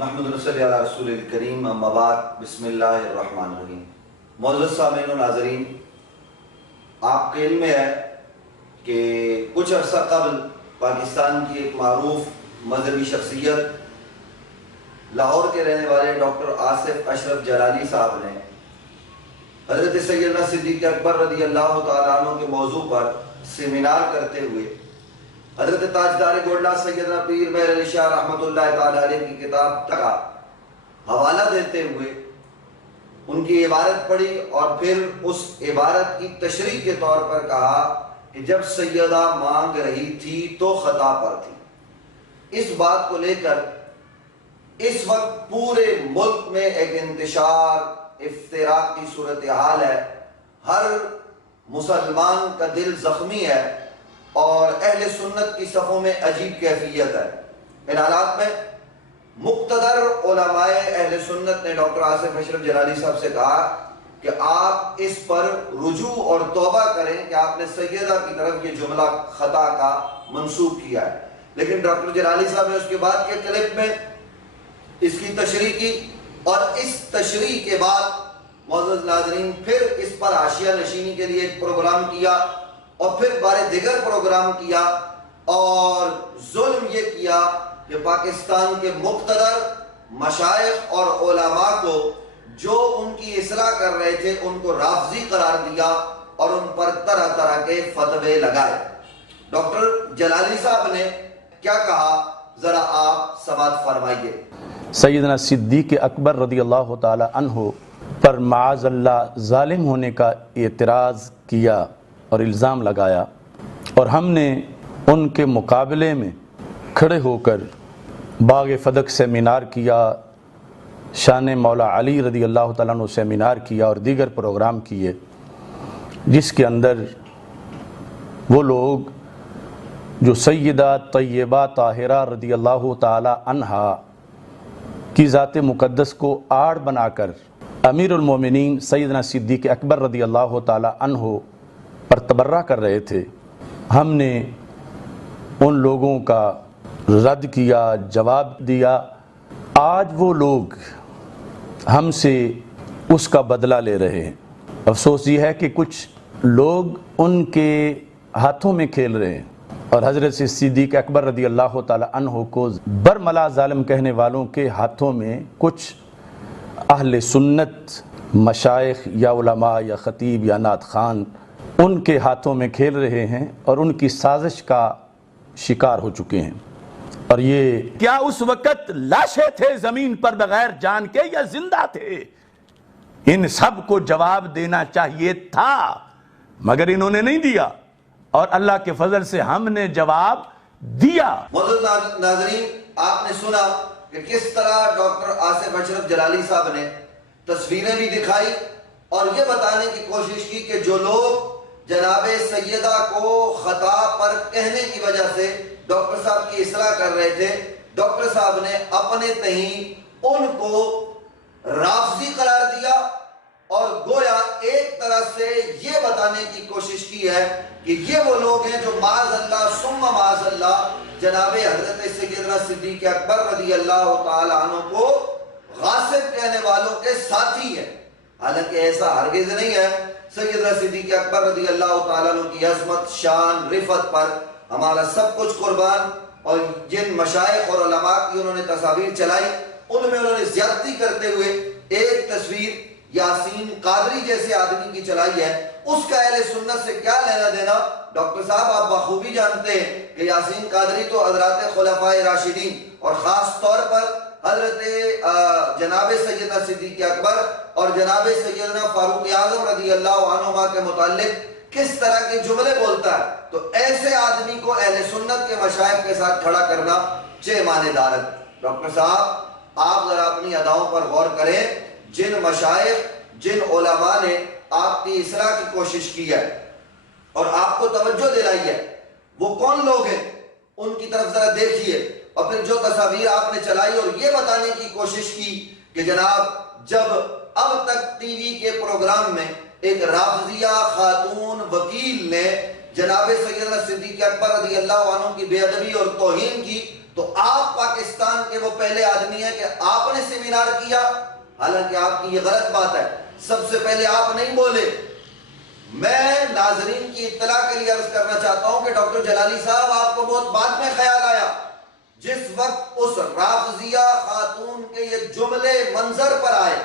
محمد صلی اللہ رسول الکریم اما بعد بسم اللہ الرحمن الرحیم۔ معزز سامعین و ناظرین، آپ کے علم میں ہے کہ کچھ عرصہ قبل پاکستان کی ایک معروف مذہبی شخصیت لاہور کے رہنے والے ڈاکٹر آصف اشرف جلالی صاحب نے حضرت سیدنا صدیق اکبر رضی اللہ تعالیٰ عنہ کے موضوع پر سیمینار کرتے ہوئے حضرت تاجدار گولڈا سیدنا پیر مہر علی شاہ رحمۃ اللہ تعالیٰ علیہ کی کتاب کا حوالہ دیتے ہوئے ان کی عبارت پڑھی اور پھر اس عبارت کی تشریح کے طور پر کہا کہ جب سیدہ مانگ رہی تھی تو خطا پر تھی۔ اس بات کو لے کر اس وقت پورے ملک میں ایک انتشار افتراق کی صورتحال ہے، ہر مسلمان کا دل زخمی ہے اور اہل سنت کی صفوں میں عجیب کیفیت ہے۔ ان حالات میں مقتدر علماء اہل سنت نے ڈاکٹر آصف اشرف جلالی صاحب سے کہا کہ آپ اس پر رجوع اور توبہ کریں کہ آپ نے سیدہ کی طرف یہ جملہ خطا کا منسوب کیا ہے، لیکن ڈاکٹر جلالی صاحب نے اس کے بعد کے کلپ میں اس کی تشریح کی اور اس تشریح کے بعد معزز ناظرین پھر اس پر حاشیہ نشینی کے لیے ایک پروگرام کیا اور پھر بارے دیگر پروگرام کیا اور ظلم یہ کیا کہ پاکستان کے مقتدر مشائخ اور علماء کو جو ان کی اصلاح کر رہے تھے ان کو رافضی قرار دیا اور ان پر طرح طرح کے فتوے لگائے۔ ڈاکٹر جلالی صاحب نے کیا کہا ذرا آپ سماعت فرمائیے۔ سیدنا صدیق اکبر رضی اللہ تعالی عنہ پر معاذ اللہ ظالم ہونے کا اعتراض کیا اور الزام لگایا، اور ہم نے ان کے مقابلے میں کھڑے ہو کر باغ فدق سیمینار کیا، شان مولا علی رضی اللہ تعالیٰ عنہ سیمینار کیا اور دیگر پروگرام کیے، جس کے اندر وہ لوگ جو سیدہ طیبہ طاہرہ رضی اللہ تعالی عنہا کی ذات مقدس کو آڑ بنا کر امیر المومنین سیدنا صدیق اکبر رضی اللہ تعالی عنہ پر تبرہ کر رہے تھے، ہم نے ان لوگوں کا رد کیا، جواب دیا۔ آج وہ لوگ ہم سے اس کا بدلہ لے رہے ہیں۔ افسوس یہ ہے کہ کچھ لوگ ان کے ہاتھوں میں کھیل رہے ہیں اور حضرت صدیق اکبر رضی اللہ تعالی عنہ کو برملا ظالم کہنے والوں کے ہاتھوں میں کچھ اہل سنت مشائخ یا علماء یا خطیب یا نعت خوان ان کے ہاتھوں میں کھیل رہے ہیں اور ان کی سازش کا شکار ہو چکے ہیں۔ اور یہ کیا اس وقت لاشیں تھے زمین پر بغیر جان کے یا زندہ تھے؟ ان سب کو جواب دینا چاہیے تھا، مگر انہوں نے نہیں دیا اور اللہ کے فضل سے ہم نے جواب دیا۔ معزز ناظرین، آپ نے سنا کہ کس طرح ڈاکٹر آصف اشرف جلالی صاحب نے تصویریں بھی دکھائی اور یہ بتانے کی کوشش کی کہ جو لوگ جناب سیدہ کو خطا پر کہنے کی وجہ سے ڈاکٹر صاحب کی اصلاح کر رہے تھے، ڈاکٹر صاحب نے اپنے تئیں ان کو رافضی قرار دیا اور گویا ایک طرح سے یہ بتانے کی کوشش کی ہے کہ یہ وہ لوگ ہیں جو معاذ اللہ ثم معاذ اللہ جناب حضرت سیدنا صدیق اکبر رضی اللہ تعالی عنہ کو غاصب کہنے والوں کے ساتھی ہیں، حالانکہ ایسا ہرگز نہیں ہے۔ سیدنا صدیق اکبر رضی اللہ تعالیٰ عنہ کی عظمت، شان، رفعت پر ہمارا سب کچھ قربان، اور جن مشائخ اور علماء کی انہوں نے تصاویر چلائی ان میں انہوں نے زیادتی کرتے ہوئے ایک تصویر یاسین قادری جیسے آدمی کی چلائی ہے، اس کا اہل سنت سے کیا لینا دینا؟ ڈاکٹر صاحب آپ بخوبی جانتے ہیں کہ یاسین قادری تو حضرات خلفائے راشدین اور خاص طور پر حضرت جناب سیدنا صدیق اکبر اور جناب سیدنا فاروق اعظم رضی اللہ عنہما کے متعلق کس طرح کے جملے بولتا ہے، تو ایسے آدمی کو اہل سنت کے مشائخ کے ساتھ کھڑا کرنا چہ معنی دارت۔ ڈاکٹر صاحب آپ ذرا اپنی اداؤں پر غور کریں، جن مشائخ جن علماء نے آپ کی اصلاح کی کوشش کی ہے اور آپ کو توجہ دلائی ہے وہ کون لوگ ہیں، ان کی طرف ذرا دیکھیے، اور پھر جو تصاویر آپ نے چلائی اور یہ بتانے کی کوشش کی کہ جناب جب اب تک ٹی وی کے پروگرام میں ایک رافضیہ خاتون وکیل نے جناب سیدنا صدیق اکبر رضی اللہ عنہ کی بے ادبی اور توہین کی، تو آپ پاکستان کے وہ پہلے آدمی ہیں کہ آپ نے سیمینار کیا، حالانکہ آپ کی یہ غلط بات ہے، سب سے پہلے آپ نہیں بولے۔ میں ناظرین کی اطلاع کے لیے عرض کرنا چاہتا ہوں کہ ڈاکٹر جلالی صاحب آپ کو بہت بعد میں خیال آیا، جس وقت اس رافضیہ خاتون کے یہ جملے منظر پر آئے،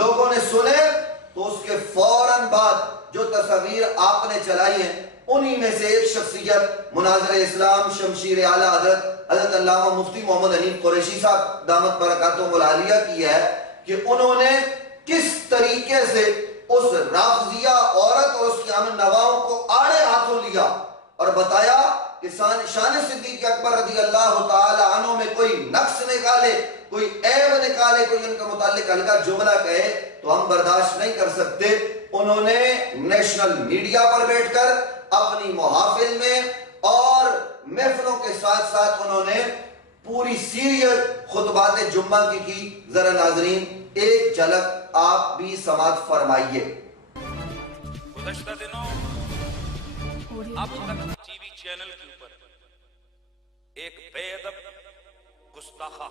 لوگوں نے سنے، تو اس کے فوراً بعد جو تصاویر آپ نے چلائی ہیں انہی میں سے ایک شخصیت مناظر اسلام شمشیر اعلیٰ حضرت علامہ مفتی محمد حنیف قریشی صاحب دامت برکاتہم العالیہ کی ہے کہ انہوں نے کس طریقے سے اس رافضیہ عورت اور اس کی امن نواؤں کو آڑے ہاتھوں لیا اور بتایا کہ شان صدیق اکبر رضی اللہ تعالی عنہ میں کوئی نقص نکالے، کوئی عیب نکالے، کوئی ان کا متعلق ہلکا جملہ کہے تو ہم برداشت نہیں کر سکتے۔ انہوں نے نیشنل میڈیا پر بیٹھ کر اپنی محافل میں اور محفلوں کے ساتھ ساتھ انہوں نے پوری سیریز خطبات جمعہ کی۔ ذرا ناظرین ایک جھلک آپ بھی سماعت فرمائیے۔ گزشتہ دنوں اب تک ٹی وی چینل کے اوپر ایک بے ادب گستاخہ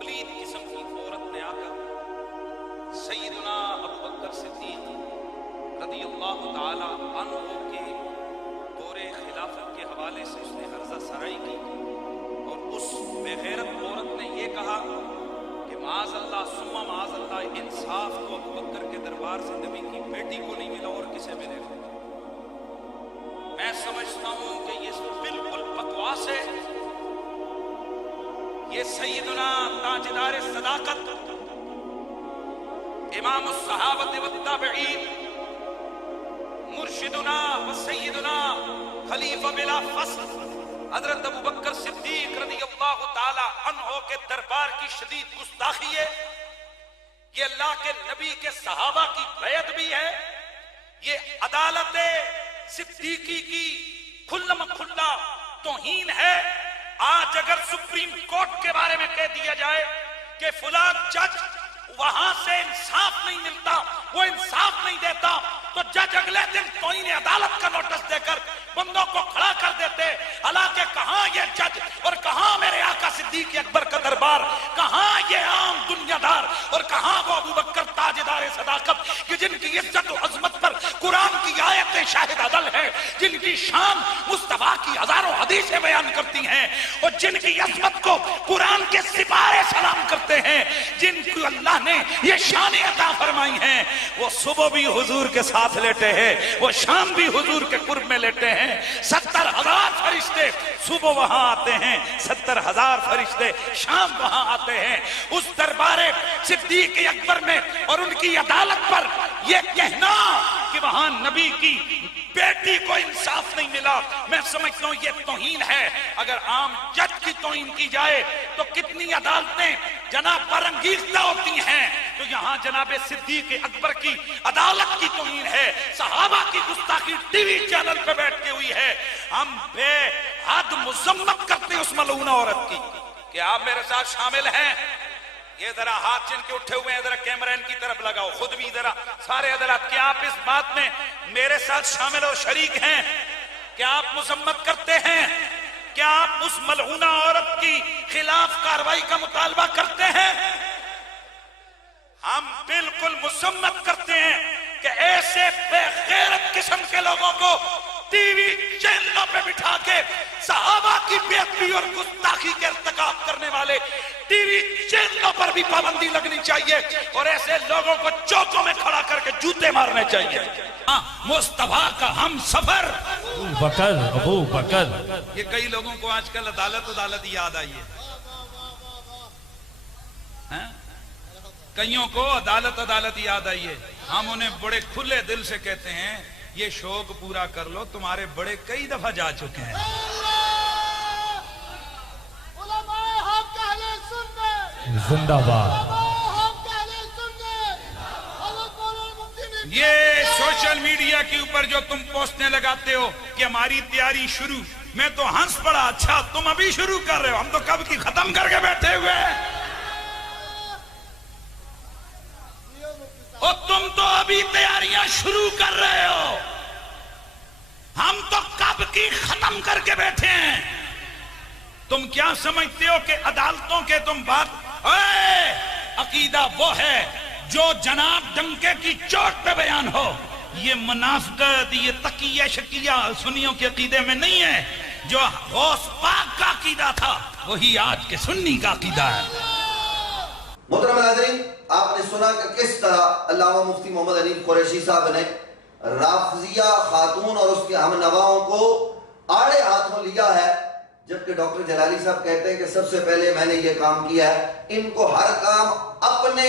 پلید قسم کی عورت نے آ کر سیدنا ابوبکر صدیق رضی اللہ تعالی عنہ کے دور خلافت کے حوالے سے اس نے عرضہ سرائی کی، اور اس بے غیرت عورت نے یہ کہا کہ معاذ اللہ ثم معاذ اللہ، انصاف تو ابوبکر کے دربار سے نبی کی بیٹی کو نہیں ملا اور کسے ملے گا؟ میں سمجھتا ہوں کہ یہ بالکل بکواس ہے۔ یہ سیدنا تاجدار صداقت امام الصحابہ والتابعین مرشدنا و سیدنا خلیفہ بلا فصل حضرت ابوبکر صدیق رضی اللہ تعالی عنہ کے دربار کی شدید گستاخی ہے۔ یہ اللہ کے نبی کے صحابہ کی بیعت بھی ہے، یہ عدالت صدیقی کی کھلم کھلا توہین ہے۔ آج اگر سپریم کورٹ کے بارے میں کہہ دیا جائے کہ فلاں جج وہاں سے انصاف نہیں ملتا، وہ انصاف نہیں دیتا، تو جج اگلے دن توہین عدالت کا نوٹس دے کر بندوں کو کھڑا کر دیتے۔ حالانکہ کہاں یہ جج اور کہاں میرے آقا صدیق اکبر کا دربار، کہاں یہ عام دنیا دار اور کہاں وہ ابوبکر تاجدار صداقت کہ جن کی عزت و عظمت پر قرآن کی آیتیں شاہد عدل ہے، جن کی شان مصطفیٰ کی ہزاروں حدیثیں بیان کرتی ہیں، اور جن کی عظمت کو قرآن کے سپارے سلام کرتے ہیں، جن کو اللہ نے یہ شان عطا فرمائی ہیں، وہ صبح بھی حضور کے ساتھ لیٹے ہیں، وہ شام بھی حضور کے قرب میں لیٹے ہیں۔ 70,000 فرشتے صبح وہاں آتے ہیں، 70,000 فرشتے شام وہاں آتے ہیں۔ اس دربار صدیق اکبر میں اور ان کی عدالت پر یہ کہنا کہ وہاں نبی کی بیٹی کو انصاف نہیں ملا، میں سمجھتا ہوں یہ توہین ہے۔ اگر عام جج کی توہین کی جائے تو کتنی عدالتیں جناب پر انگیختہ ہوتی ہیں، تو یہاں جناب صدیق اکبر کی عدالت کی توہین ہے، صحابہ کی گستاخی ٹی وی چینل پہ بیٹھ کے ہوئی ہے۔ ہم بے حد مذمت کرتے ہیں اس ملعونہ عورت کی کہ آپ میرے ساتھ شامل ہیں۔ یہ ذرا ہاتھ جن کے اٹھے ہوئے ہیں ذرا کیمرہ ان کی طرف لگاؤ، خود بھی ذرا سارے حضرات، کیا آپ اس بات میں میرے ساتھ شامل اور شریک ہیں؟ کیا آپ مذمت کرتے ہیں؟ کیا آپ اس ملعونہ عورت کی خلاف کارروائی کا مطالبہ کرتے ہیں؟ ہم بالکل مذمت کرتے ہیں کہ ایسے بے غیرت قسم کے لوگوں کو ٹی وی چینلوں پہ بٹھا کے صحابہ کی بے ادبی اور گستاخی کے ارتکاب کرنے والے ٹی وی چینلوں پر بھی پابندی لگنی چاہیے، اور ایسے لوگوں کو چوکوں میں کھڑا کر کے جوتے مارنے چاہیے۔ مصطفیٰ کا ہم سفر ابو بکر۔ یہ کئی لوگوں کو آج کل عدالت یاد آئی ہے، کئیوں کو عدالت یاد آئی ہے۔ ہم انہیں بڑے کھلے دل سے کہتے ہیں یہ شوق پورا کر لو، تمہارے بڑے کئی دفعہ جا چکے ہیں۔ زندہ باد۔ یہ سوشل میڈیا کے اوپر جو تم پوسٹیں لگاتے ہو کہ ہماری تیاری شروع، میں تو ہنس پڑا، اچھا تم ابھی شروع کر رہے ہو، ہم تو کب کی ختم کر کے بیٹھے ہوئے ہیں، اور تم تو ابھی تیاریاں شروع کر رہے ہو، ہم تو کب کی ختم کر کے بیٹھے ہیں۔ تم کیا سمجھتے ہو کہ عدالتوں کے تم بات عقیدہ وہ ہے جو جناب ڈنکے کی چوٹ پہ بیان ہو. یہ منافقت، یہ تقیہ شکیہ سنیوں کے عقیدے میں نہیں ہے. جو غوث پاک کا عقیدہ تھا وہی آج کے سنی کا عقیدہ ہے. محترم ناظرین، آپ نے سنا کہ کس طرح علامہ مفتی محمد حنیف قریشی صاحب نے رافضیہ خاتون اور اس کے ہم نواؤں کو آڑے ہاتھوں لیا ہے، جبکہ ڈاکٹر جلالی صاحب کہتے ہیں کہ سب سے پہلے میں نے یہ کام کیا ہے. ان کو ہر کام اپنے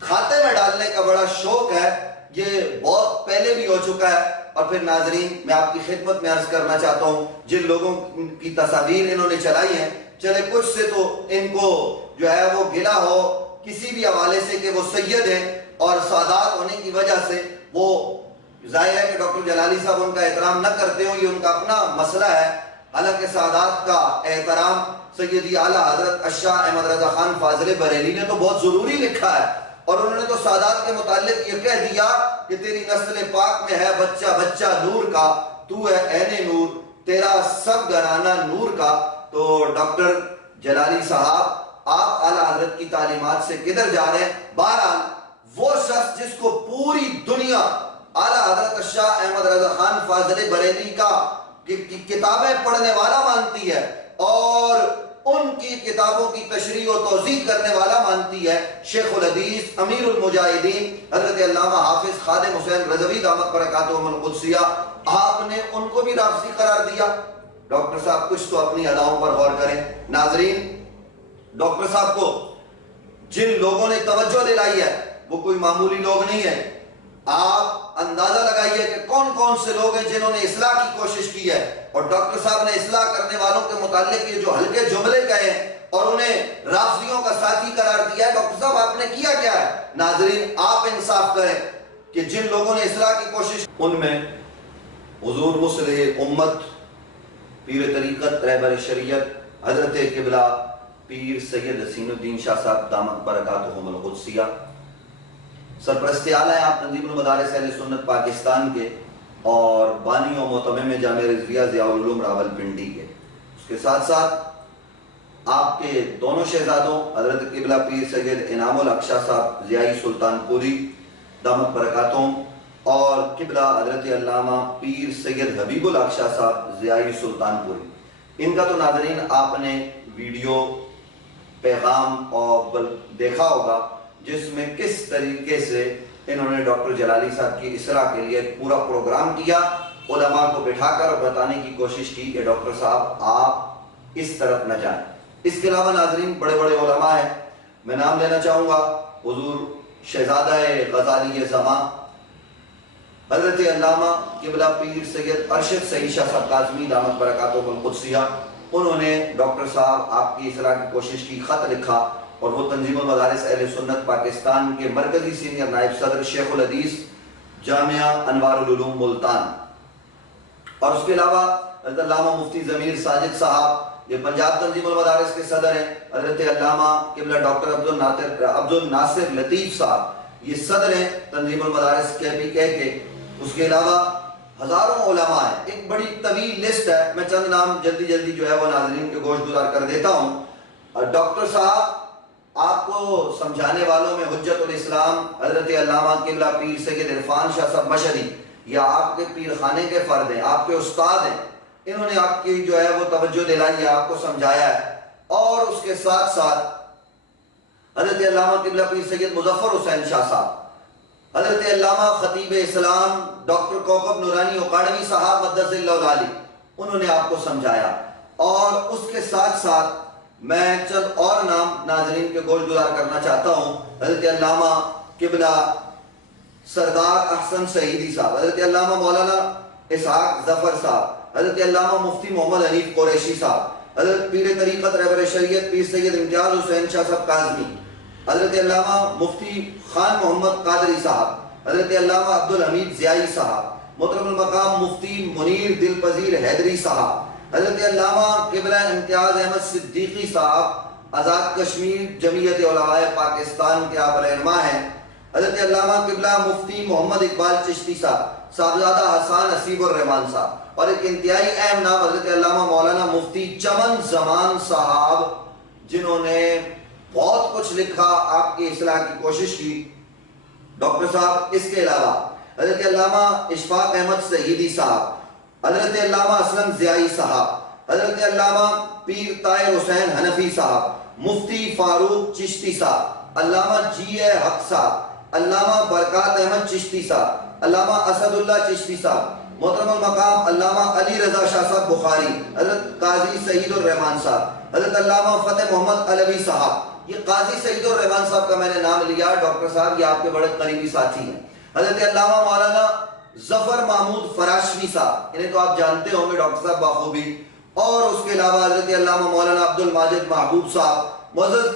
کھاتے میں ڈالنے کا بڑا شوق ہے. یہ بہت پہلے بھی ہو چکا ہے. اور پھر ناظرین، میں آپ کی خدمت میں عرض کرنا چاہتا ہوں، جن لوگوں کی تصاویر انہوں نے چلائی ہیں، چلے کچھ سے تو ان کو جو ہے وہ گلا ہو کسی بھی حوالے سے کہ وہ سید ہیں اور سادات ہونے کی وجہ سے وہ ظاہر ہے کہ ڈاکٹر جلالی صاحب ان کا احترام نہ کرتے ہوں، یہ ان کا اپنا مسئلہ ہے. حالانکہ سادات کا احترام سیدی اعلیٰ حضرت الشاہ احمد رضا خان فاضل بریلی نے تو بہت ضروری لکھا ہے، اور انہوں نے تو سادات کے متعلق یہ کہہ دیا کہ تیری نسل پاک میں ہے بچہ بچہ نور کا، تو ہے عین نور، تیرا سب گھرانہ نور کا. تو ڈاکٹر جلالی صاحب، آپ اعلیٰ حضرت کی تعلیمات سے کدھر جا رہے ہیں؟ بہرحال وہ شخص جس کو پوری دنیا اعلیٰ حضرت الشاہ احمد رضا خان فاضل بریلی کا کتابیں پڑھنے والا مانتی ہے اور ان کی کتابوں کی تشریح و توضیح کرنے والا مانتی ہے، شیخ الحدیث امیر المجاہدین حضرت علامہ حافظ خادم حسین رضوی دامت برکاتہم القدسیہ، آپ نے ان کو بھی رافضی قرار دیا. ڈاکٹر صاحب کچھ تو اپنی اداؤں پر غور کریں. ناظرین، ڈاکٹر صاحب کو جن لوگوں نے توجہ دلائی ہے وہ کوئی معمولی لوگ نہیں ہیں. آپ اندازہ لگائیے کہ کون کون سے لوگ ہیں جنہوں نے اصلاح کی کوشش کی ہے، اور ڈاکٹر صاحب نے اصلاح کرنے والوں کے متعلق یہ جو ہلکے جملے کہے اور انہیں رافضیوں کا ساتھی قرار دیا ہے. ڈاکٹر صاحب آپ نے کیا کیا ہے؟ ناظرین، آپ انصاف کریں کہ جن لوگوں نے اصلاح کی کوشش، ان میں حضور مصلح امت پیر طریقت رہبر شریعت حضرت قبلہ پیر سید حسین الدین شاہ صاحب دامت برکاتہم القدسیہ، سرپرست اعلیٰ ہیں آپ تنظیم المدارس اہل سنت پاکستان کے اور بانی و متمم جامع رضویہ ضیاء العلوم راولپنڈی کے. اس کے ساتھ ساتھ آپ کے دونوں شہزادوں حضرت قبلہ پیر سید انعام الحق شاہ صاحب ضیائی سلطان پوری دامت برکاتہم اور قبلہ حضرت علامہ پیر سید حبیب الحق شاہ صاحب ضیائی سلطان پوری. ان کا تو ناظرین آپ نے ویڈیو پیغام اور دیکھا ہوگا جس میں کس طریقے سے انہوں نے ڈاکٹر جلالی صاحب کی اصلاح کے لیے پورا پروگرام کیا، علماء کو بٹھا کر اور بتانے کی کوشش کی کہ ڈاکٹر صاحب آپ اس طرف نہ جائیں. اس کے علاوہ ناظرین بڑے بڑے علماء ہیں. میں نام لینا چاہوں گا حضور شہزادہ غزالی زمان حضرت علامہ قبلہ پیر سید ارشد سعید شاہ صاحب کاظمی دامت برکاتہم القدسیہ. انہوں نے ڈاکٹر صاحب آپ کی اصلاح کی کوشش کی، خط لکھا، اور وہ تنظیم المدارس اہل سنت پاکستان کے مرکزی سینئر نائب صدر شیخ الحدیث جامعہ انوار العلوم ملتان. اور اس کے علاوہ حضرت علامہ مفتی ضمیر ساجد صاحب یہ پنجاب تنظیم المدارس کے صدر ہیں. حضرت علامہ قبلہ ڈاکٹر عبد الناصر لطیف صاحب یہ صدر ہیں تنظیم المدارس کے بھی کہہ کے. اس کے علاوہ ہزاروں علماء ہیں، ایک بڑی طویل لسٹ ہے. میں چند نام جلدی جلدی جو ہے وہ ناظرین کے گوش گزار کر دیتا ہوں. ڈاکٹر صاحب آپ کو سمجھانے والوں میں حجت الاسلام حضرت علامہ قبلہ پیر سید عرفان شاہ صاحب مشہدی، یا آپ کے پیر خانے کے فرد ہیں، آپ کے استاد ہیں. انہوں نے آپ کی جو ہے وہ توجہ دلائی ہے، آپ کو سمجھایا ہے. اور اس کے ساتھ ساتھ حضرت علامہ قبلہ پیر سید مظفر حسین شاہ صاحب، حضرت علامہ خطیب اسلام ڈاکٹر کوکب نورانی اکاڑوی صاحب مقدس اللہ العالی، انہوں نے آپ کو سمجھایا. اور اس کے ساتھ ساتھ میں چند اور نام ناظرین کے گوش گزار کرنا چاہتا ہوں. حضرت علامہ قبلہ سردار احسن سعیدی صاحب، حضرت علامہ مولانا اسحاق ظفر صاحب، حضرت علامہ مفتی محمد حنیف قریشی صاحب، حضرت پیر طریقت رہبر شریعت پیر سید امتیاز حسین شاہ صاحب کاظمی، حضرت علامہ مفتی خان محمد قادری صاحب، حضرت علامہ عبد الحمید ضیائی صاحب، محترم المقام مفتی منیر دل پذیر حیدری صاحب، حضرت علامہ قبلہ امتیاز احمد صدیقی صاحب آزاد کشمیر جمعیت علماء پاکستان کے آپ رہنما ہیں، حضرت علامہ قبلہ مفتی محمد اقبال چشتی صاحب، صاحبزادہ حسان حسیب الرحمان صاحب. اور ایک انتہائی اہم نام حضرت علامہ مولانا مفتی چمن زمان صاحب، جنہوں نے بہت کچھ لکھا، آپ کی اصلاح کی کوشش کی۔ ڈاکٹر صاحب اس کے علاوہ حضرت علامہ اشفاق احمد سعیدی صاحب، حضرت علامہ اسلم ضیائی صاحب، حضرت علامہ پیر طاہر حسین حنفی صاحب، مفتی فاروق چشتی صاحب، علامہ جی اے حق صاحب، علامہ برکات احمد چشتی صاحب، علامہ اسد اللہ چشتی صاحب، محترم المقام علامہ علی رضا شاہ صاحب بخاری، حضرت قاضی سعید الرحمان صاحب، حضرت علامہ فتح محمد علوی صاحب۔ یہ قاضی سعید الرحمان صاحب کا میں نے نام لیا، ڈاکٹر صاحب یہ آپ کے بڑے قریبی ساتھی ہیں۔ حضرت علامہ مولانا ظفر محمود فراشوی صاحب، انہیں تو آپ جانتے ہوں گے ڈاکٹر صاحب بخوبی، اور اس کے علاوہ حضرت علامہ مولانا عبد الماجد محبوب صاحب۔ معزز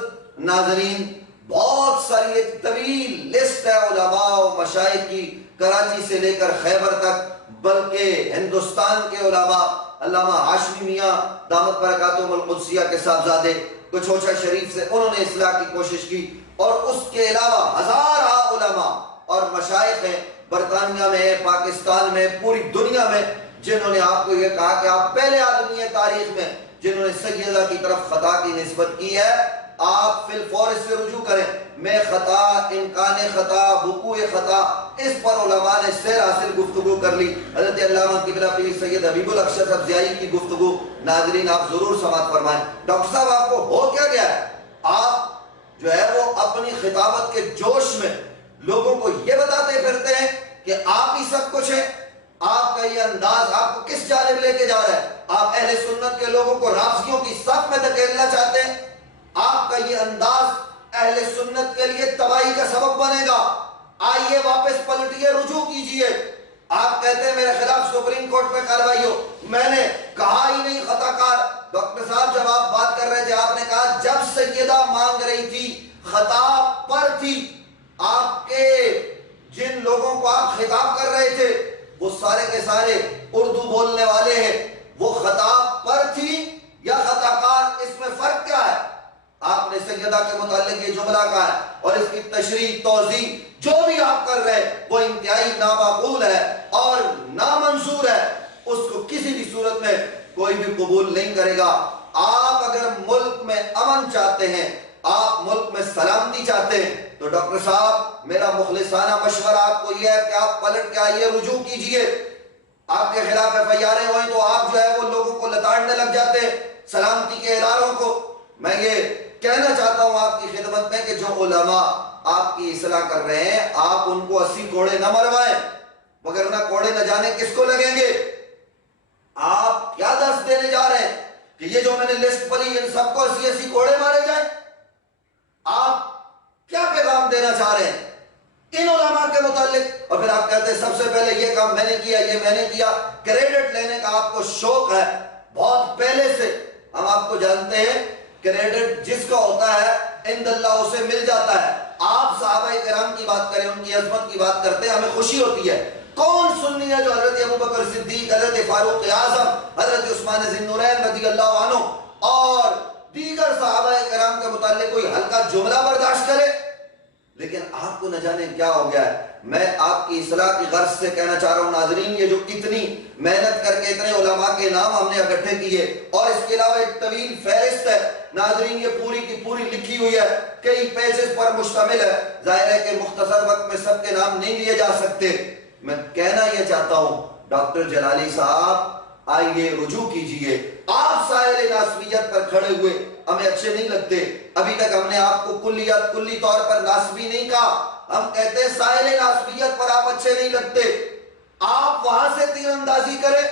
ناظرین، بہت ساری ایک طویل لسٹ ہے علماء و مشائخ کی، کراچی سے لے کر خیبر تک، بلکہ ہندوستان کے علماء، علامہ ہاشمی میاں دامت برکاتہم القدسیہ کے صاحبزادے کچھوچا شریف سے، انہوں نے اصلاح کی کوشش کی، اور اس کے علاوہ ہزارہ علماء اور مشائخ ہیں برطانیہ میں، پاکستان میں، پوری دنیا میں، جنہوں نے آپ کو یہ کہا کہ آپ پہلے آدمی ہیں تاریخ میں جنہوں نے سیدہ کی طرف خطا کی نسبت کی ہے، آپ فی الفور اس سے رجوع کریں۔ میں خطا، امکان خطا، وقوع خطا، اس پر علماء نے سیر حاصل گفتگو کر لی۔ حضرت علامہ قبلہ پیر سید حبیب الاکشر صاحب ضیائی کی گفتگو ناظرین آپ ضرور سماعت فرمائیں۔ ڈاکٹر صاحب آپ کو ہو کیا گیا ہے؟ آپ جو ہے وہ اپنی خطابت کے جوش میں لوگوں کو یہ بتاتے پھرتے ہیں کہ آپ ہی سب کچھ ہیں۔ آپ کا یہ انداز آپ کو کس جانب لے کے جا رہا ہے؟ آپ اہل سنت کے لوگوں کو رافضیوں کی صف میں دھکیلنا چاہتے ہیں۔ آپ کا یہ انداز اہل سنت کے لیے تباہی کا سبب بنے گا۔ آئیے واپس پلٹیے، رجوع کیجئے۔ آپ کہتے ہیں میرے خلاف سپریم کورٹ میں کارروائی ہو، میں نے کہا ہی نہیں خطا کار۔ ڈاکٹر صاحب جب آپ بات کر رہے تھے آپ نے کہا جب سیدہ مانگ رہی تھی خطا پر تھی، آپ کے جن لوگوں کو آپ خطاب کر رہے تھے وہ سارے کے سارے اردو بولنے والے ہیں، وہ خطا پر تھی یا خطا کار؟ اس میں فرق کیا ہے؟ آپ نے سیدہ کے متعلق یہ جملہ کہا ہے، اور اس کی تشریح توضیح جو بھی آپ کر رہے ہیں وہ انتہائی نامعقول ہے اور نامنظور ہے، اس کو کسی بھی صورت میں کوئی بھی قبول نہیں کرے گا۔ آپ اگر ملک میں امن چاہتے ہیں، آپ ملک میں سلامتی چاہتے ہیں، تو ڈاکٹر صاحب میرا مخلصانہ مشورہ آپ کو یہ ہے کہ آپ پلٹ کے آئیے، رجوع کیجئے۔ آپ کے خلاف FIR ہوئیں تو آپ جو ہے وہ لوگوں کو لتاڑنے لگ جاتے ہیں، سلامتی کے اداروں کو۔ میں یہ کہنا چاہتا ہوں آپ کی خدمت میں کہ جو علماء آپ کی اصلاح کر رہے ہیں، آپ ان کو 80 کوڑے نہ مروائیں، وگرنہ کوڑے نہ جانے کس کو لگیں گے۔ آپ کیا درس دینے جا رہے ہیں کہ یہ جو میں نے لسٹ پڑھی ان سب کو 80 کوڑے مارے جائیں؟ آپ کیا پیغام دینا چاہ رہے ہیں ان علماء کے متعلق؟ اور پھر آپ کہتے ہیں سب سے پہلے یہ کام میں نے کیا، یہ میں نے کیا۔ کریڈٹ لینے کا آپ کو شوق ہے بہت پہلے سے، ہم آپ کو جانتے ہیں۔ کریڈٹ جس کا ہوتا ہے عند اللہ اسے مل جاتا ہے۔ آپ صحابہ کرام کی بات کریں، ان کی عظمت کی بات کرتے ہیں، ہمیں خوشی ہوتی ہے۔ کون سنی ہے جو حضرت ابوبکر صدیق، حضرت فاروق اعظم، حضرت عثمان ذی النورین رضی اللہ عنہ اور دیگر صحابہ کرام کے متعلق کوئی ہلکا جملہ برداشت کرے؟ لیکن آپ کو نہ جانے کیا ہو گیا ہے۔ میں آپ کی اصلاح کی غرض سے کہنا چاہ رہا ہوں ناظرین، یہ جو اتنی محنت کر کے اتنے علماء کے نام ہم نے اکٹھے کیے، اور اس کے علاوہ ایک طویل فہرست ہے ناظرین، یہ پوری کی پوری لکھی ہوئی ہے، کئی پیجز پر مشتمل ہے۔ ظاہر ہے کہ مختصر وقت میں سب کے نام نہیں لیے جا سکتے۔ میں کہنا یہ چاہتا ہوں ڈاکٹر جلالی صاحب آئیے، رجوع کیجئے۔ آپ سائل ناسبیت پر کھڑے ہوئے ہمیں اچھے نہیں لگتے۔ ابھی تک ہم نے آپ کو کلی طور پر ناسبی نہیں کہا، ہم کہتے ہیں سائل ناسبیت پر آپ اچھے نہیں لگتے۔ آپ وہاں سے تیر اندازی کریں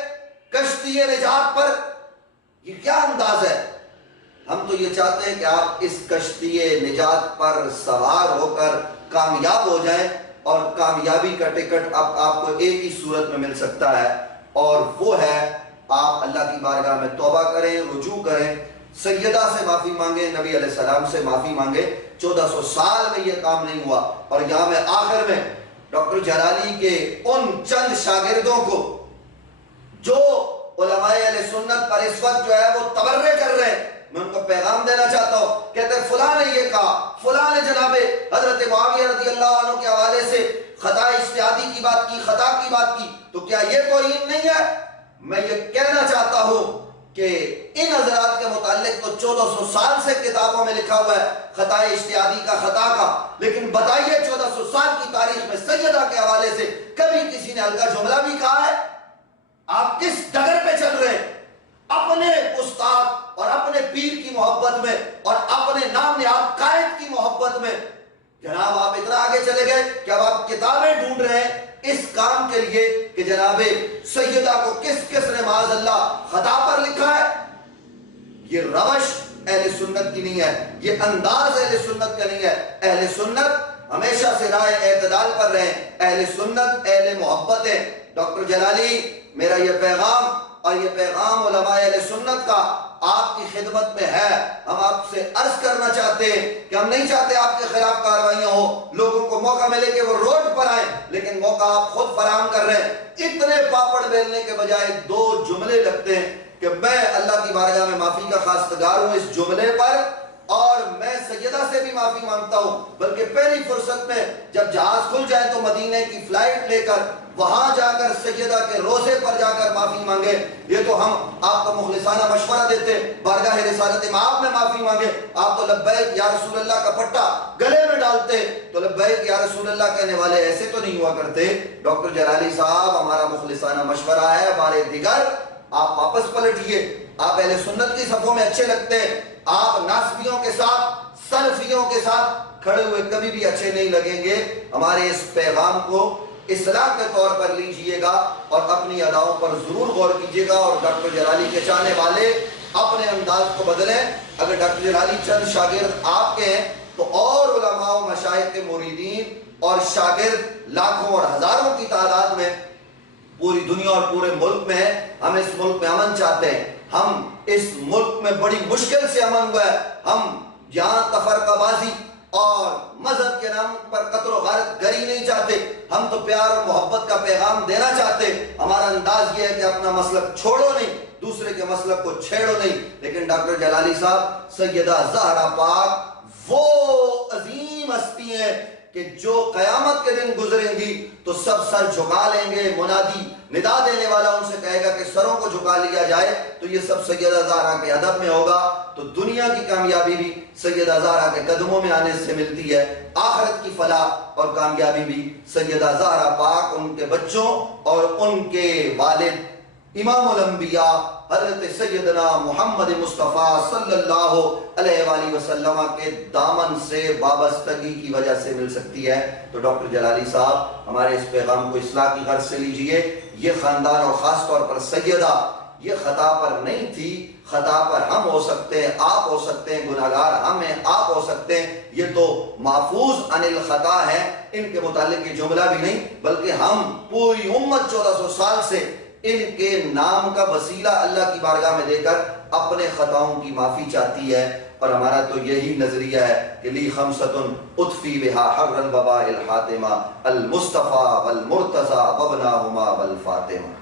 کشتی نجات پر، یہ کیا انداز ہے؟ ہم تو یہ چاہتے ہیں کہ آپ اس کشتی نجات پر سوار ہو کر کامیاب ہو جائیں، اور کامیابی کا ٹکٹ اب آپ کو ایک ہی صورت میں مل سکتا ہے، اور وہ ہے آپ اللہ کی بارگاہ میں توبہ کریں، رجوع کریں، سیدہ سے معافی مانگیں، نبی علیہ السلام سے معافی مانگیں۔ 1400 سال میں یہ کام نہیں ہوا، اور یہاں میں آخر میں ڈاکٹر جلالی کے ان چند شاگردوں کو جو علماء اہل سنت پر اس وقت جو ہے وہ تبرے کر رہے ہیں، میں ان کو پیغام دینا چاہتا ہوں۔ کہتے ہیں فلاں نے یہ کہا، فلاں نے جناب حضرت معاویہ رضی اللہ عنہ کے حوالے سے خطا اجتہادی کی بات کی، خطا کی بات کی، تو کیا یہ توہین نہیں ہے؟ میں یہ کہنا چاہتا ہوں کہ ان حضرات کے متعلق تو 1400 سال سے کتابوں میں لکھا ہوا ہے خطائے اجتہادی کا، خطا کا، لیکن بتائیے 1400 سال کی تاریخ میں سیدہ کے حوالے سے کبھی کسی نے ہلکا جملہ بھی کہا ہے؟ آپ کس ڈگر پہ چل رہے ہیں؟ اپنے استاد اور اپنے پیر کی محبت میں اور اپنے نام نہاد قائد کی محبت میں جناب آپ اتنا آگے چلے گئے کہ اب آپ کتابیں ڈھونڈ رہے ہیں اس کام کے لیے کہ جناب سیدہ کو کس نے معاذ اللہ خطا پر لکھا ہے۔ یہ روش اہل سنت کی نہیں ہے، یہ انداز اہل سنت کا نہیں ہے۔ اہل سنت ہمیشہ سے راہ اعتدال پر رہے، اہل سنت اہل محبت ہے۔ ڈاکٹر جلالی، میرا یہ پیغام اور یہ پیغام علماء اہل سنت کا آپ کی خدمت میں ہے۔ ہم آپ سے عرض کرنا چاہتے ہیں کہ ہم نہیں چاہتے آپ کے خلاف کارروائیاں ہوں، لوگوں کو موقع ملے کہ وہ روڈ پر آئیں، لیکن موقع آپ خود فراہم کر رہے ہیں۔ اتنے پاپڑ بیلنے کے بجائے 2 جملے لگتے ہیں کہ میں اللہ کی بارگاہ میں معافی کا خواستگار ہوں اس جملے پر، اور میں سیدہ سے بھی معافی مانگتا ہوں، بلکہ پہلی فرصت میں جب جہاز کھل جائے تو مدینہ کی فلائٹ لے کر وہاں جا کر سیدہ کے روضے پر جا کر معافی مانگے۔ یہ تو ہم آپ کو مخلصانہ مشورہ دیتے ہیں، بارگاہ رسالت مآب میں معافی مانگے۔ آپ تو لبیک یا رسول اللہ کا پٹا گلے میں ڈالتے تو لبیک یا رسول اللہ کہنے والے ایسے تو نہیں ہوا کرتے۔ ڈاکٹر جلالی صاحب، ہمارا مخلصانہ مشورہ ہے، ہمارے دیگر آپ واپس پلٹیے۔ آپ اہل سنت کی صفوں میں اچھے لگتے ہیں، آپ ناسبیوں کے ساتھ، سلفیوں کے ساتھ کھڑے ہوئے کبھی بھی اچھے نہیں لگیں گے۔ ہمارے اس پیغام کو اصلاح کے طور پر لیجئے گا اور اپنی اداؤں پر ضرور غور کیجئے گا، اور ڈاکٹر جلالی کے چاہنے والے اپنے انداز کو بدلیں۔ اگر ڈاکٹر جلالی چند شاگرد آپ کے ہیں تو اور علماء و مشائخ کے مریدین اور شاگرد لاکھوں اور ہزاروں کی تعداد میں پوری دنیا اور پورے ملک میں ہے۔ ہم اس ملک میں امن چاہتے ہیں، ہم اس ملک میں بڑی مشکل سے امن ہوا ہے۔ ہم یہاں تفرقہ بازی اور مذہب کے نام پر قتل و غارت گری نہیں چاہتے، ہم تو پیار اور محبت کا پیغام دینا چاہتے۔ ہمارا انداز یہ ہے کہ اپنا مسلک چھوڑو نہیں، دوسرے کے مسلک کو چھیڑو نہیں۔ لیکن ڈاکٹر جلالی صاحب، سیدہ زہرا پاک وہ عظیم ہستی ہیں کہ جو قیامت کے دن گزریں گی تو سب سر جھکا لیں گے۔ منادی ندا دینے والا ان سے کہے گا کہ سروں کو جھکا لیا جائے، تو یہ سب سیدہ زہرا کے ادب میں ہوگا۔ تو دنیا کی کامیابی بھی سیدہ زہرا کے قدموں میں آنے سے ملتی ہے، آخرت کی فلاح اور کامیابی بھی سیدہ زہرا پاک، ان کے بچوں اور ان کے والد امام الانبیاء حضرت سیدنا محمد مصطفیٰ صلی اللہ علیہ وآلہ وسلم کے دامن سے وابستگی کی وجہ سے مل سکتی ہے۔ تو ڈاکٹر جلالی صاحب، ہمارے اس پیغام کو اصلاح کی غرض سے لیجئے۔ یہ خاندان اور خاص طور پر سیدہ یہ خطا پر نہیں تھی، خطا پر ہم ہو سکتے ہیں، آپ ہو سکتے ہیں، گناہگار ہم ہیں، آپ ہو سکتے ہیں۔ یہ تو محفوظ عن الخطا ہے، ان کے متعلق یہ جملہ بھی نہیں، بلکہ ہم پوری امت 1400 سال سے ان کے نام کا وسیلہ اللہ کی بارگاہ میں دے کر اپنے خطاؤں کی معافی چاہتی ہے۔ اور ہمارا تو یہی نظریہ ہے کہ لی خمسۃ اطفی بہا حر الوباء الحاتمہ المصطفیٰ والمرتضیٰ وابناہما والفاطمہ۔